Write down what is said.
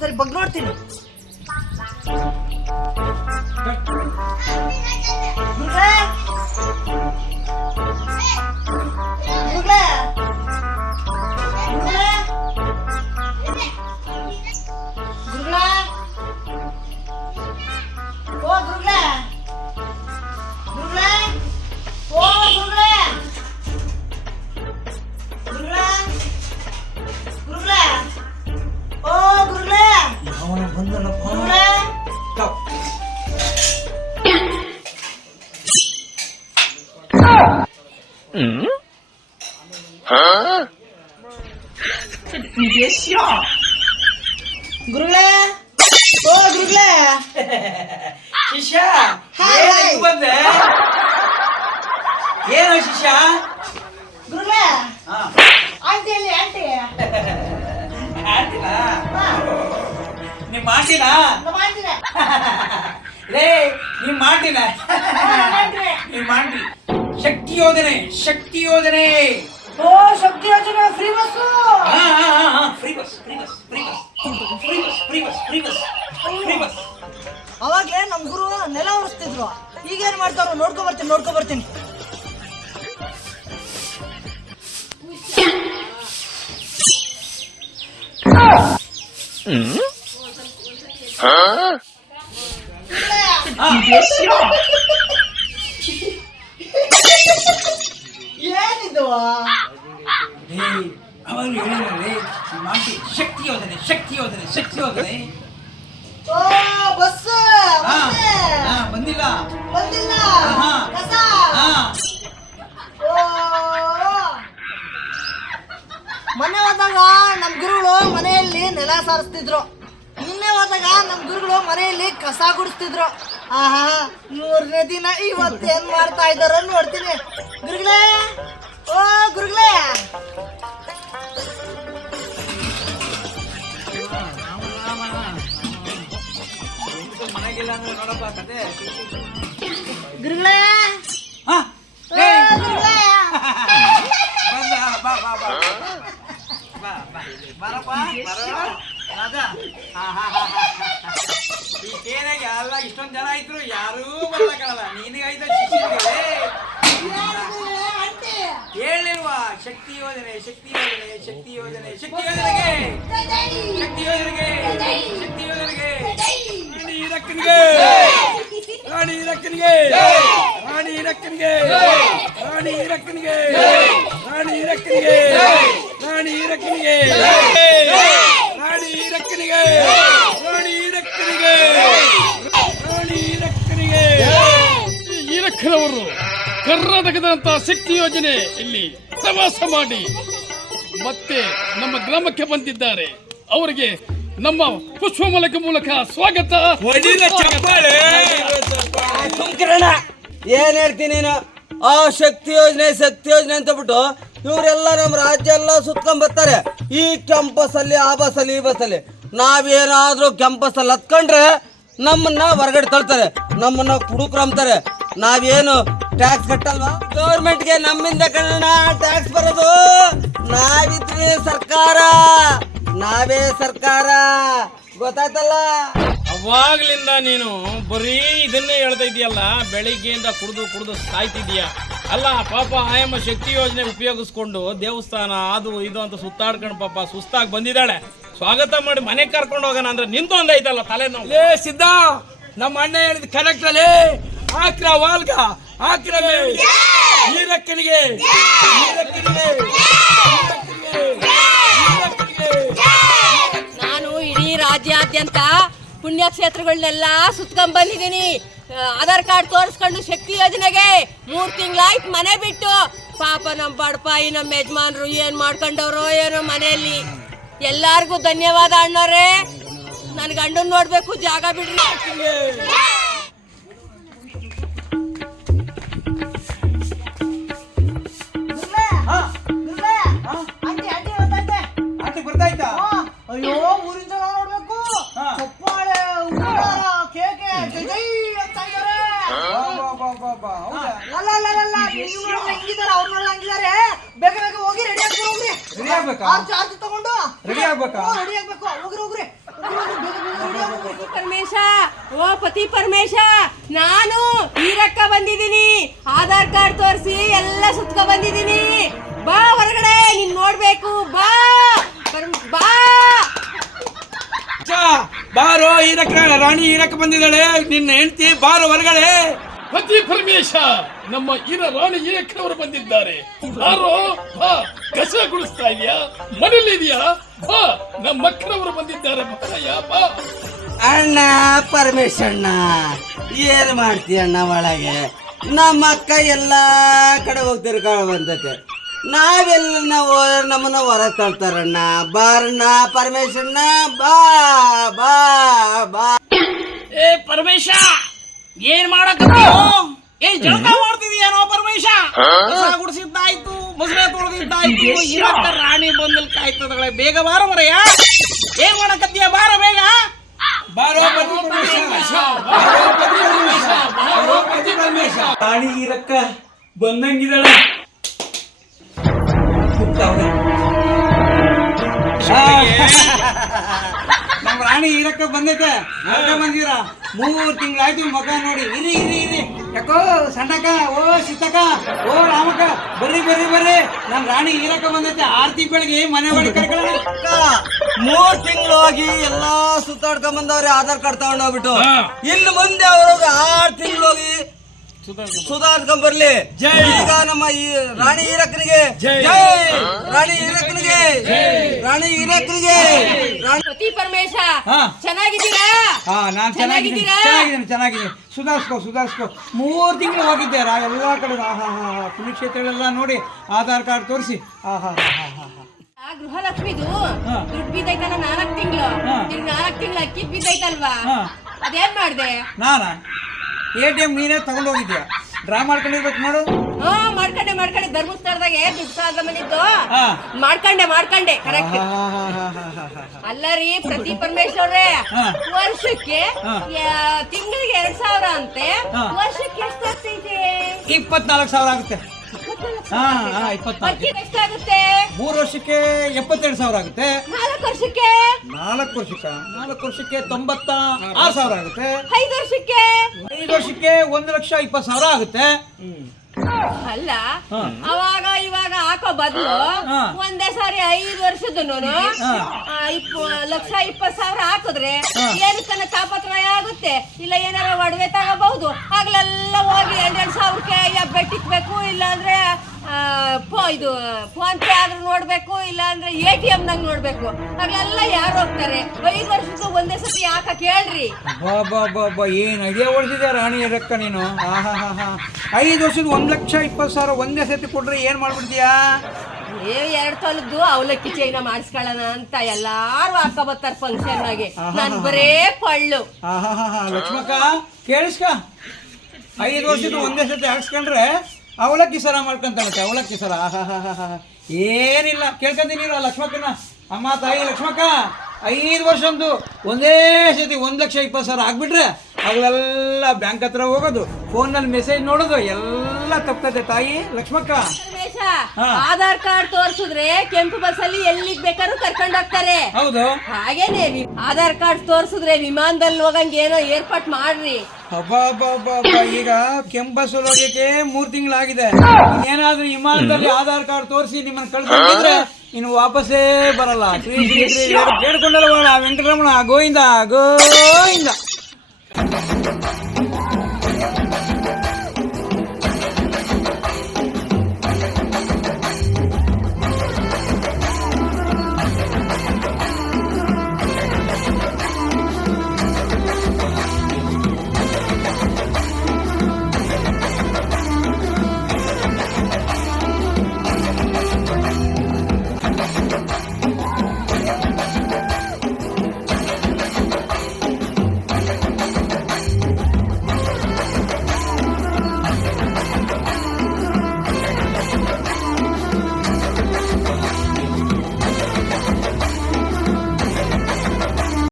ಒಂದ್ಸರಿ ಬಗ್ ನೋಡ್ತೀನಿ. 한잔 하고 노래 딱 응? 어? 이게 싫어 그럴래? 어 그럴래? 시샤 얘는 누군데? 얘는 시샤 그럴래? 어. 안 될래 안 돼. 안 되나? 어. ನಮ್ಮ ಮಾಡ್ತೀನ ಲೇ ನಿಮ್ ಮಾಡ್ತೀನ ನೀವ್ ಮಾಡ್ತೀನಿ ಆಂಟಿ. ಶಕ್ತಿ ಯೋಜನೆ ಶಕ್ತಿ ಯೋಜನೆ. ಓ ಶಕ್ತಿ ಯೋಜನೆ free bus free bus free bus. Free bus free bus free bus free bus. ಅವಾಗ್ಲೇ ನಮ್ ಗುರು ನೆಲ ಈಗ ಈಗೇನ್ ಮಾಡ್ತಾರೋ ನೋಡ್ಕೊ ಬರ್ತೀನಿ ನೋಡ್ಕೊ ಬರ್ತೀನಿ. Hã? ಏನಿದು? ಅವರು ಹೇಳಿದ್ರೆ ಮಾತಿ ಶಕ್ತಿ ಯೋಜನೆ ಶಕ್ತಿ ಯೋಜನೆ ಶಕ್ತಿ ಯೋಜನೆ ಬಸ್ ಬಂದಿಲ್ಲ? ಬಂದಿಲ್ಲ ಕಸ ಮನೆ ಹೋದಾಗ ನಮ್ಮ ಗುರುಗಳು ಮನೆಯಲ್ಲಿ ನೆಲ ಸಾರಿಸ್ತಿದ್ರು. ಹೋದಾಗ ನಮ್ಮ ಗುರುಗಳು ಮನೆಯಲ್ಲಿ ಕಸ ಗುಡಿಸ್ತಿದ್ರು. ಆಹಾ, ಮೂರನೇ ದಿನ ಇವತ್ತು ಏನ್ ಮಾಡ್ತಾ ಇದಾರ ನೋಡ್ತೀನಿ. ಗುರುಗಳೇ, ಓ ಗುರುಗಳೇ. ಗುರುಗಳೇ ಹಾ ಓ ಗುರುಗಳೇ ಬಂದ ಬಾ ಬಾ ಬಾ ಬಾ ಬಾ ಬಾರಪ್ಪ ಬರೋ ರಾಜ ಹಾ ಹಾ ಹಾ ಈ ಕೇರೆಗೆ ಎಲ್ಲ ಇಷ್ಟೊಂದು ಜನ ಇದ್ರು, ಯಾರೂ ಬರಲ್ಲ ಶಿಷ್ಯರಿಗೆ ಆಂಟಿ ಹೇಳಿಲ್ವಾ? ಶಕ್ತಿ ಯೋಜನೆ ಶಕ್ತಿ ಯೋಜನೆ ಶಕ್ತಿ ಯೋಜನೆ, ಶಕ್ತಿ ಯೋಜನೆಗೆ ಶಕ್ತಿ ಯೋಜನೆಗೆ ಶಕ್ತಿ ಯೋಜನೆಗೆ, ರಾಣಿ ರಕ್ಕನಿಗೆ ರಾಣಿ ರಕ್ಕನಿಗೆ ರಾಣಿ ರಕ್ಕನಿಗೆ ರಾಣಿ ರಕ್ಕನಿಗೆ ರಾಣಿ ರಕ್ಕನಿಗೆ ರಾಣಿ ರಕ್ಕನಿಗೆ ಕರ್ನಾಟಕದಂತಹ ಶಕ್ತಿ ಯೋಜನೆ ಇಲ್ಲಿ ಪ್ರವಾಸ ಮಾಡಿ ಮತ್ತೆ ನಮ್ಮ ಗ್ರಾಮಕ್ಕೆ ಬಂದಿದ್ದಾರೆ. ಅವರಿಗೆ ನಮ್ಮ ಪುಷ್ಪಮಲಕ ಮೂಲಕ ಸ್ವಾಗತ. ಏನ್ ಹೇಳ್ತೀನಿ ನೀನು? ಆ ಶಕ್ತಿ ಯೋಜನೆ ಶಕ್ತಿ ಯೋಜನೆ ಅಂತ ಬಿಟ್ಟು ಇವರೆಲ್ಲ ನಮ್ಮ ರಾಜ್ಯ ಎಲ್ಲ ಸುತ್ಕೊಂಡ್ ಬರ್ತಾರೆ. ಈ ಕ್ಯಾಂಪಸ್ ಅಲ್ಲಿ ಆ ಬಸ್ ಅಲ್ಲಿ ಈ ಬಸ್ ಅಲ್ಲಿ. ನಾವೇನಾದ್ರೂ ಕ್ಯಾಂಪಸ್ ಅಲ್ಲಿ ಹತ್ಕೊಂಡ್ರೆ ನಮ್ಮನ್ನ ಹೊರಗಡೆ ತಳ್ತಾರೆ, ನಮ್ಮನ್ನ ಕುಡುಕ್ರು ಅಂತಾರೆ. ನಾವೇನು ಟ್ಯಾಕ್ಸ್ ಕಟ್ಟಲ್ವಾ? ಗೌರ್ಮೆಂಟ್ಗೆ ನಮ್ಮಿಂದ ಕಣ್ಣ ಟ್ಯಾಕ್ಸ್ ಬರೋದು. ನಾವಿದ್ವಿ ಸರ್ಕಾರ. ನಾವೇ ಸರ್ಕಾರ. ಗೊತ್ತಾಯ್ತಲ್ಲ? ಅವಾಗ್ಲಿಂದ ನೀನು ಬರೀ ಇದನ್ನೇ ಹೇಳ್ತಾ ಇದೆಯಲ್ಲ, ಬೆಳಿಗ್ಗೆಯಿಂದ ಕುಡಿದು ಕುಡಿದು ಸಾಯ್ತಿದೀಯ ಅಲ್ಲ ಪಾಪ ಆಯಮ್ಮ ಶಕ್ತಿ ಯೋಜನೆ ಉಪಯೋಗಿಸ್ಕೊಂಡು ದೇವಸ್ಥಾನ ಅದು ಇದು ಅಂತ ಸುತ್ತಾಡ್ಕೊಂಡು ಪಾಪ ಸುಸ್ತಾಗಿ ಬಂದಿದ್ದಾಳೆ. ಸ್ವಾಗತ ಮಾಡಿ ಮನೆಗೆ ಕರ್ಕೊಂಡು ಹೋಗೋಣ ಅಂದ್ರೆ ನಿಂತು ಒಂದೈತಲ್ಲ ತಲೆ ನೋವು. ಲೇ ಸಿದ್ಧ! ನಮ್ಮ ಅಣ್ಣ ಹೇಳಿದ ಕರೆಕ್ಟ್ ಅಲ್ಲಿ. ಆಕ್ರ ವಾಲ್ಗ ಆಕ್ರ ಈರಕ್ಕನಿಗೆ ನಾನು ಇಡೀ ರಾಜ್ಯಾದ್ಯಂತ ಪುಣ್ಯಕ್ಷೇತ್ರಗಳನ್ನೆಲ್ಲ ಸುತ್ಕೊಂಡ್ಬಂದಿದ್ದೀನಿ ಆಧಾರ್ ಕಾರ್ಡ್ ತೋರಿಸ್ಕೊಂಡು ಶಕ್ತಿ ಯೋಜನೆಗೆ ಮೂರು ತಿಂಗಳಾಯ್ತು ಮನೆ ಬಿಟ್ಟು. ಪಾಪ ನಮ್ಮ ಬಡಪಾಯಿ ನಮ್ಮ ಯಜಮಾನ್ರು ಏನು ಮಾಡ್ಕೊಂಡವ್ರು ಏನು ಮನೆಯಲ್ಲಿ. ಎಲ್ಲಾರ್ಗೂ ಧನ್ಯವಾದ ಅಣ್ಣವ್ರೆ ನನ್ನ ಗಂಡನ್ ನೋಡಬೇಕು ಜಾಗ ಬಿಡ್ರಿ. ಅಯ್ಯೋ ಊರಿನ ಜನ ನೋಡ್ಬೇಕು ಹಾ. ಚಪ್ಪಾಳೆ ಉಂಗಾರ ಕೇಕೆ ಜೈ ಜೈ ಅಂತ ಇದಾರೆ ಬಾ, ಬಾ, ಬಾ, ಬಾ, ಬಾ. ಹೌದಾ ಅಲ್ಲ ಅಲ್ಲ ಅಲ್ಲ ನೀವು ನೋಡಿದ್ರೆ ಹೆಂಗಿದ್ದಾರೆ ಅವ್ರು ಹಂಗಿದ್ದಾರೆ ಬೇಗ ಬೇಗ ಹೋಗಿ ರೆಡಿ ಆಗ್ತಾರೆ ಹೋಗ್ರಿ. Ready ಆಗ್ಬೇಕಾ? ಆರ್ಚ್ ಆರ್ಚ್ ತಗೊಂಡು. Ready ಆಗ್ಬೇಕಾ? ರೆಡಿ ಆಗ್ಬೇಕು. ಹೋಗ್ರಿ ಹೋಗ್ರಿ. ಪರಮೇಶ. ಓ ಪತಿ ಪರಮೇಶ. ನಾನು ಈರಕ್ಕ ಬಂದಿದ್ದೀನಿ. ಆಧಾರ್ ಕಾರ್ಡ್ ತೋರಿಸಿ ಎಲ್ಲ ಸುತ್ಕೊ ಬಂದಿದ್ದೀನಿ. ಬಾ ಹೊರಗಡೆ ನೀನ್ ನೋಡ್ಬೇಕು. ಬಾ. ಬಾ. ಬಾರೋ ಈರಕ್ಕ ರಾಣಿ ಈರಕ್ಕ ಬಂದಿದ್ದಾಳೆ. ನಿನ್ನ ಹೆಂಡತಿ ಬಾರೋ ಹೊರಗಡೆ. ಪತಿ ಪರಮೇಶ ನಮ್ಮ ಇರ ರಾಣಿ ಏಕ್ರವರು ಬಂದಿದ್ದಾರೆ. ಯಾರೋ? ಬಾ ಕಸ ಗುಡಿಸ್ತಾ ಇದೆಯಾ? ಮನೇಲಿ ಇದೆಯಾ? ಬಾ ನಮ್ಮ ಮಕ್ಕಳವರು ಬಂದಿದ್ದಾರೆ ಬಾರಯ್ಯ, ಬಾ. ಅಣ್ಣ ಪರಮೇಶಣ್ಣ ಏನ್ ಮಾಡ್ತೀಯಣ್ಣ ಒಳಗೆ? ನಮ್ಮ ಅಕ್ಕ ಎಲ್ಲ ಕಡೆ ಹೋಗ್ತಿರ್ಕ ಬಂದತೆ. ನಾವೆಲ್ಲ ನಾವು ನಮ್ಮನ್ನ ಹೊರ ತಳ್ತಾರಣ್ಣ ಬಾರಣ್ಣ ಪರಮೇಶಣ್ಣ ಬಾ ಬಾ ಬಾ. ಏ ಪರಮೇಶ! ಏನ್ ಮಾಡಕತ್ತೀಯೋ ಏ ಜಳಕ ಮಾಡ್ತಿದೀಯನೋ ಪರಮೇಶ? ಕಸ ಗುಡಿಸಿದ್ದಾಯ್ತು ಮುಸ್ರೆ ತೊಳೆದಿದ್ದಾಯ್ತು ಇವತ್ತ ರಾಣಿ ಬಂದಲ್ ಕಾಯ್ತದಳೆ ಬೇಗ ಬಾರ ಮರಯ್ಯ. ಏನ್ ಮಾಡಕತ್ತೀಯ? ಬಾರ ಬೇಗ. ಬಾರೋ ಪತಿ ಪರಮೇಶ ಬಾರೋ ಪತಿ ಪರಮೇಶ ಬಾರೋ ಪತಿ ಪರಮೇಶ. ರಾಣಿ ಇರಕ್ಕ ಬಂದಂಗಿದ್ದಾಳೆ ಕೂಗ್ತಾವ್ಳೆ. ನಮ್ಮ ರಾಣಿ ಇರಕ್ಕ ಬಂದೈತೆ. ಯಾಕೆ ಬಂದಿರ ಮೂರು ತಿಂಗಳಾಯ್ತು ಮಗ ನೋಡಿ. ಇರಿ ಇರಿ ಇರಿ. ಯಾಕೋ ಸಣ್ಣಕ್ಕ ಓ ಸಿತ್ತಕ್ಕ ಓ ರಾಮಕ್ಕ ಬರ್ರಿ ಬರ್ರಿ ಬರ್ರಿ. ನಮ್ಮ ರಾಣಿ ಇರಕ್ಕ ಬಂದೈತೆ. ಆರ್ತಿ ತಿಂಗಳಿಗೆ ಮನೆ ಒಳಗೆ ಕರ್ಕೊಳ್ಳೋಣ ಮೂರ್ ತಿಂಗಳು ಹೋಗಿ ಎಲ್ಲಾ ಸುತ್ತಾಡ್ಕೊಂಡ್ ಬಂದವ್ರೆ ಆಧಾರ್ ಕಾರ್ಡ್ ತಗೊಂಡೋಗ್ಬಿಟ್ಟು ಇನ್ನು ಮುಂದೆ ಅವ್ರಿಗೆ ಆರ್ ತಿಂಗಳು ಹೋಗಿ ಸುಧಾರ್ಸ್ಕೊಂಡ್ ಬರ್ಲಿ. ಈಗ ನಮ್ಮ ಈ ರಾಣಿ ಈರಕ್ಕನಿಗೆ ಜೈ. ರಾಣಿ ಈರಕ್ಕನಿಗೆ ರಾಣಿ ಈರಕ್ಕನಿಗೆ ರಾಣಿ ಪತಿ ಪರಮೇಶ ಹಾ. ಚೆನ್ನಾಗಿದ್ದೀರಾ? ಹಾ ನಾನ್ ಚೆನ್ನಾಗಿದ್ದೀನಿ? ಚೆನ್ನಾಗಿದ್ದೀನಿ ಚೆನ್ನಾಗಿದ್ದೀನಿ. ಸುಧಾರಿಸ್ಕೋ ಸುಧಾರಿಸ್ಕೋ. ಮೂರು ತಿಂಗಳು ಹೋಗಿದ್ದೆ. ರಾ ಎಲ್ಲ ಕಡೆ ಆಹಾ ಹಾ ಹಾ ಪುಣ್ಯಕ್ಷೇತ್ರಗಳೆಲ್ಲ ನೋಡಿ ಆಧಾರ್ ಕಾರ್ಡ್ ತೋರಿಸಿ. ಹಾ ಹಾ ಹಾ ಹಾ ಹಾ ಆ ಗೃಹಲಕ್ಷ್ಮಿದು. ದುಡ್ಡು ಬಿದ್ದೈತಲ್ಲ ನಾಲ್ಕು ತಿಂಗಳು. ನಾಲ್ಕು ತಿಂಗಳು ಅಕ್ಕಿ ಬಿದ್ದೈತಲ್ವಾ? ಅದೇನ್ ಮಾಡ್ದೆ? ನಾನಾ? ಎ ಟಿ ಎಂ ನೀನೇ ತಗೊಂಡು ಹೋಗಿದ್ಯಾ ಡ್ರಾ ಮಾಡ್ಕೊಂಡಿರ್ಬೇಕು ನೋಡು ಹಾ ಮಾಡ್ಕೊಂಡೆ ಮಾಡ್ಕೊಂಡೆ ಏನ್ ದುಡ್ಡು ಸಾಲ ಬಂದಿತ್ತು ಹಾ. ಮಾಡ್ಕೊಂಡೆ ಮಾಡ್ಕೊಂಡೆ ಕರೆಕ್ಟ್. ಅಲ್ಲ ರೀ ಪ್ರತಿ ಪರಮೇಶ್ವರ್ರೆ ಹಾ. ವರ್ಷಕ್ಕೆ ಹಾ. ತಿಂಗಳಿಗೆ ಎರಡ್ ಸಾವಿರ ಅಂತೆ ಹಾ. ವರ್ಷಕ್ಕೆ ಎಷ್ಟು ಇಪ್ಪತ್ನಾಲ್ಕು ಸಾವಿರ ಆಗುತ್ತೆ ಹಾ ಹಾ ಇಪ್ಪತ್ನಾಲ್ಕು ಅಕ್ಕಿ ಎಷ್ಟಾಗುತ್ತೆ? ಮೂರು ವರ್ಷಕ್ಕೆ ಎಪ್ಪತ್ತೆರಡು ಸಾವಿರ ಆಗುತ್ತೆ. ನಾಲ್ಕು ವರ್ಷಕ್ಕೆ? ನಾಲ್ಕು ವರ್ಷಕ್ಕೆ? ನಾಲ್ಕು ವರ್ಷಕ್ಕೆ ತೊಂಬತ್ತ ಆರು ಸಾವಿರ ಆಗುತ್ತೆ. ಐದು ವರ್ಷಕ್ಕೆ? ಐದು ವರ್ಷಕ್ಕೆ ಒಂದು ಲಕ್ಷ ಇಪ್ಪತ್ತು ಸಾವಿರ ಆಗುತ್ತೆ. ಅಲ್ಲ ಹಾ. ಅವಾಗ ಇವಾಗ ಹಾಕೋ ಬದಲು ಹಾ. ಒಂದೇ ಸಾರಿ ಐದು ವರ್ಷದ ಹಾ. ಲಕ್ಷ ಇಪ್ಪತ್ ಸಾವಿರ ಹಾಕಿದ್ರೆ ಏನಕ್ಕನ ತಾಪತ್ರಯ ಆಗುತ್ತೆ? ಇಲ್ಲ ಏನಾರ ಒಡವೆ ತಗೋಬಹುದು? ಆಗ್ಲೆಲ್ಲ ಹೋಗಿ ಎರಡೆರಡು ಸಾವಿರಕ್ಕೆ ಬೆಟ್ಟಿಕ್ಬೇಕು ಇಲ್ಲ ಅಂದ್ರೆ ಫೋ ಇದು ಫೋನ್ ಪೇ ಆದ್ರೂ ನೋಡ್ಬೇಕು ಇಲ್ಲ ಅಂದ್ರೆ ಎ ಟಿ ಎಂ ನಂಗೆ ನೋಡ್ಬೇಕು. ಅಲ್ಲೆಲ್ಲ ಯಾರು ಹೋಗ್ತಾರೆ? ಐದು ವರ್ಷದ್ದು ಒಂದೇ ಸತಿ ಯಾಕ ಕೇಳ್ರಿ? ಏನ್ ಏನು ಐಡಿಯಾ ಹೊಡೆದಿದೆ ರಾಣಿ ರೊಕ್ಕ ನೀನು? ಐದು ವರ್ಷದ ಒಂದು ಲಕ್ಷ ಇಪ್ಪತ್ತು ಸಾವಿರ ಒಂದೇ ಸತಿ ಕೊಟ್ರೆ ಏನು ಮಾಡ್ಬಿಡ್ತೀಯಾ? ಏ ಎರಡು ತೊಲದ್ದು ಅವಲಕ್ಕಿ ಚೈನ ಮಾಡಿಸ್ಕೊಳ್ಳೋಣ ಅಂತ ಎಲ್ಲಾರು ಹಾಕ ಬರ್ತಾರ ಫಂಕ್ಷನ್ ಆಗಿ. ನಾನು ಬರೇ ಪಳ್ಳು. ಲಕ್ಷ್ಮಕ್ಕ ಕೇಳಿಸ್ಕ? ಐದು ವರ್ಷದ ಒಂದೇ ಸತಿ ಹಾಕ್ಸ್ಕೊಂಡ್ರೆ ಅವಲಕ್ಕಿ ಸರ ಮಾಡ್ಕೊಂತಾಳತ್ತೆ ಅವಲಕ್ಕಿ ಸರ. ಏನಿಲ್ಲ, ಕೇಳ್ಕೊಂತೀನಿ ಲಕ್ಷ್ಮಕ್ಕನ. ಅಮ್ಮ, ತಾಯಿ ಲಕ್ಷ್ಮಕ್ಕ, ಐದು ವರ್ಷ ಒಂದು ಒಂದೇ ಸತಿ ಒಂದು ಲಕ್ಷ ಇಪ್ಪತ್ತು ಸಾವಿರ ಆಗ್ಬಿಟ್ರೆ ಅಗಲೆಲ್ಲ ಬ್ಯಾಂಕ್ ಹತ್ರ ಹೋಗೋದು. ಫೋನಲ್ಲಿ ಮೆಸೇಜ್ ನೋಡೋದು. ಎಲ್ಲ ತಪ್ತದೆ ತಾಯಿ ಲಕ್ಷ್ಮಕ್ಕ. ರಮೇಶ ಹಾ. ಆಧಾರ್ ಕಾರ್ಡ್ ತೋರ್ಸಿದ್ರೆ ಕೆಂಪು ಬಸ್ ಅಲ್ಲಿ ಎಲ್ಲಿಗ್ ಬೇಕಾದ್ರೂ ಕರ್ಕೊಂಡ್ ಹೋಗ್ತಾರೆ. ಹೌದು. ಹಾಗೇನೆ ವಿ- ಆಧಾರ್ ಕಾರ್ಡ್ ತೋರ್ಸಿದ್ರೆ ವಿಮಾನದಲ್ಲಿ ಹೋಗಂಗ್ ಏನೋ ಏರ್ಪಾಟ್ ಮಾಡ್ರಿ. ಅಬ್ಬಬ್ಬಬ್ಬಬ್ಬ, ಈಗ ಕೆಂಬಸ್ ಹೋಗೋಕೆ ಮೂರ್ ತಿಂಗಳಾಗಿದೆ. ಏನಾದ್ರೂ ವಿಮಾನದಲ್ಲಿ ಆಧಾರ್ ಕಾರ್ಡ್ ತೋರಿಸಿ ನಿಮ್ಮನ್ನ ಕಳ್ಸಿದ್ರೆ ಇನ್ನು ವಾಪಸ್ಸೇ ಬರಲ್ಲ. ಶ್ರೀ ಶ್ರೀ ಶ್ರೀ ಹೇಳ್ಕೊಂಡಲ್ಲ ವೆಂಕಟರಮಣ. ಗೋವಿಂದ ಗೋವಿಂದ. Thank you.